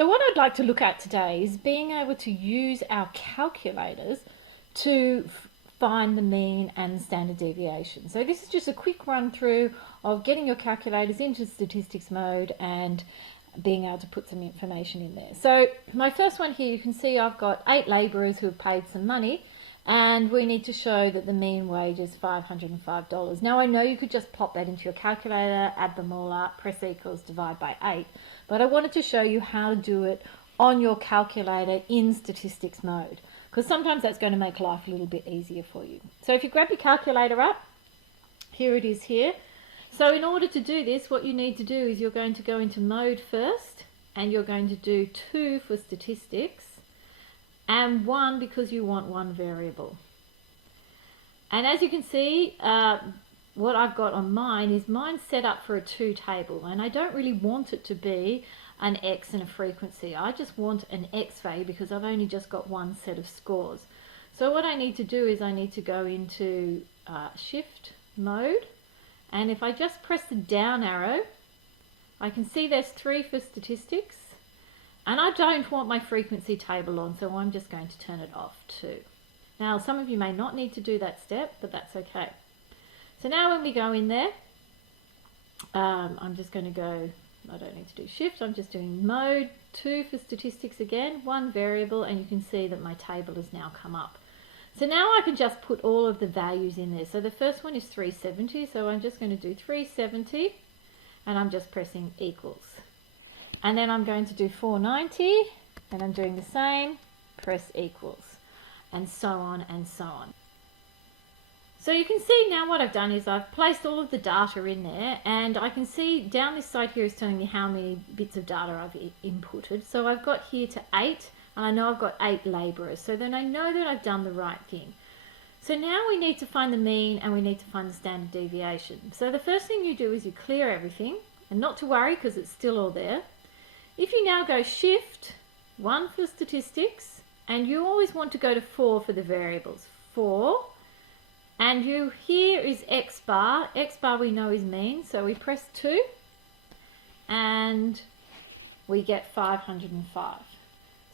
So what I'd like to look at today is being able to use our calculators to find the mean and standard deviation. So this is just a quick run through of getting your calculators into statistics mode and being able to put some information in there. So my first one here, you can see I've got 8 labourers who have paid some money, and we need to show that the mean wage is $505. Now I know you could just plop that into your calculator, add them all up, press equals, divide by 8, but I wanted to show you how to do it on your calculator in statistics mode, because sometimes that's going to make life a little bit easier for you. So if you grab your calculator up, here it is here. So in order to do this, what you need to do is you're going to go into mode first, and you're going to do 2 for statistics, and 1 because you want one variable. And as you can see, what I've got on mine is mine's set up for a 2 table, and I don't really want it to be an X and a frequency. I just want an X value because I've only just got one set of scores. So what I need to do is I need to go into shift mode, and if I just press the down arrow, I can see there's 3 for statistics, and I don't want my frequency table on, so I'm just going to turn it off too. Now some of you may not need to do that step, but that's okay. So now when we go in there, I'm just going to go, I don't need to do shift, I'm just doing mode 2 for statistics again, 1 variable, and you can see that my table has now come up. So now I can just put all of the values in there. So the first one is 370, so I'm just going to do 370, and I'm just pressing equals. And then I'm going to do 490, and I'm doing the same, press equals, and so on and so on. So you can see now what I've done is I've placed all of the data in there, and I can see down this side here is telling me how many bits of data I've inputted. So I've got here to 8, and I know I've got 8 labourers, so then I know that I've done the right thing. So now we need to find the mean and we need to find the standard deviation. So the first thing you do is you clear everything, and not to worry because it's still all there. If you now go shift 1 for statistics, and you always want to go to 4 for the variables, 4, and here is X bar we know is mean, so we press 2 and we get 505.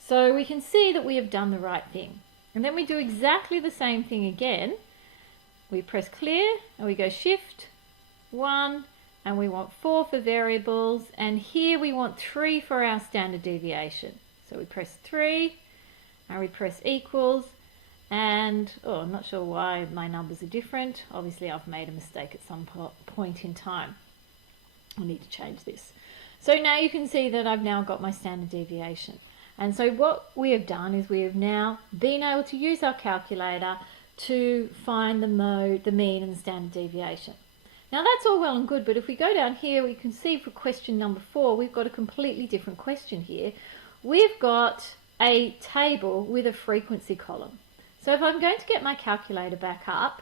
So we can see that we have done the right thing. And then we do exactly the same thing again. We press clear and we go shift 1, and we want 4 for variables, and here we want 3 for our standard deviation. So we press 3 and we press equals, and I'm not sure why my numbers are different. Obviously I've made a mistake at some point in time. I need to change this. So now you can see that I've now got my standard deviation. And so what we have done is we have now been able to use our calculator to find the mean and the standard deviation. Now that's all well and good, but if we go down here, we can see for question number 4, we've got a completely different question here. We've got a table with a frequency column. So if I'm going to get my calculator back up,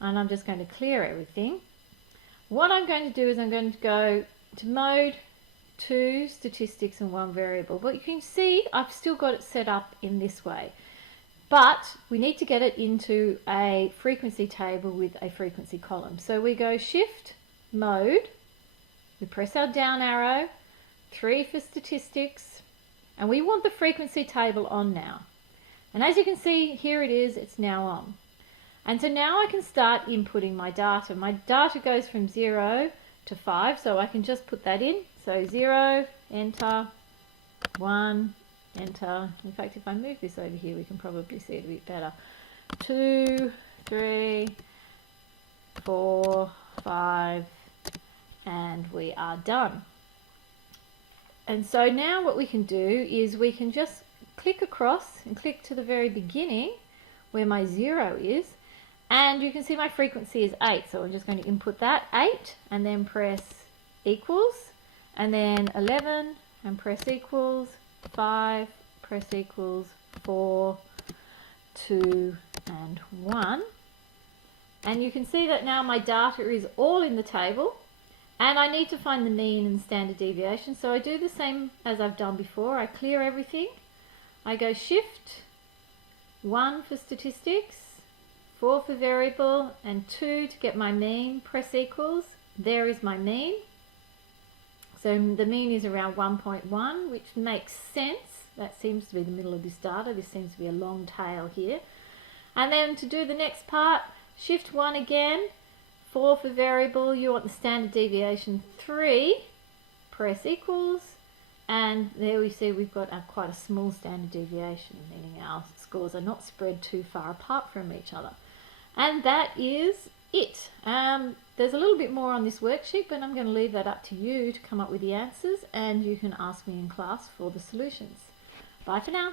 and I'm just going to clear everything, what I'm going to do is I'm going to go to mode 2, statistics, and 1 variable. But you can see I've still got it set up in this way. But we need to get it into a frequency table with a frequency column. So we go shift mode, we press our down arrow, 3 for statistics, and we want the frequency table on now. And as you can see, here it is, it's now on. And so now I can start inputting my data. My data goes from 0 to 5, so I can just put that in. So 0, enter, 1, enter. In fact, if I move this over here, we can probably see it a bit better. 2, 3, 4, 5, and we are done. And so now what we can do is we can just click across and click to the very beginning where my 0 is, and you can see my frequency is 8, so I'm just going to input that 8 and then press equals, and then 11 and press equals, 5, press equals, 4, 2 and 1, and you can see that now my data is all in the table, and I need to find the mean and standard deviation. So I do the same as I've done before. I clear everything, I go shift 1 for statistics, 4 for variable, and 2 to get my mean, press equals. There is my mean. So the mean is around 1.1, which makes sense. That seems to be the middle of this data. This seems to be a long tail here. And then to do the next part, shift 1 again, 4 for variable, you want the standard deviation 3, press equals, and there we see we've got quite a small standard deviation, meaning our scores are not spread too far apart from each other. And that is it. There's a little bit more on this worksheet, but I'm going to leave that up to you to come up with the answers, and you can ask me in class for the solutions. Bye for now.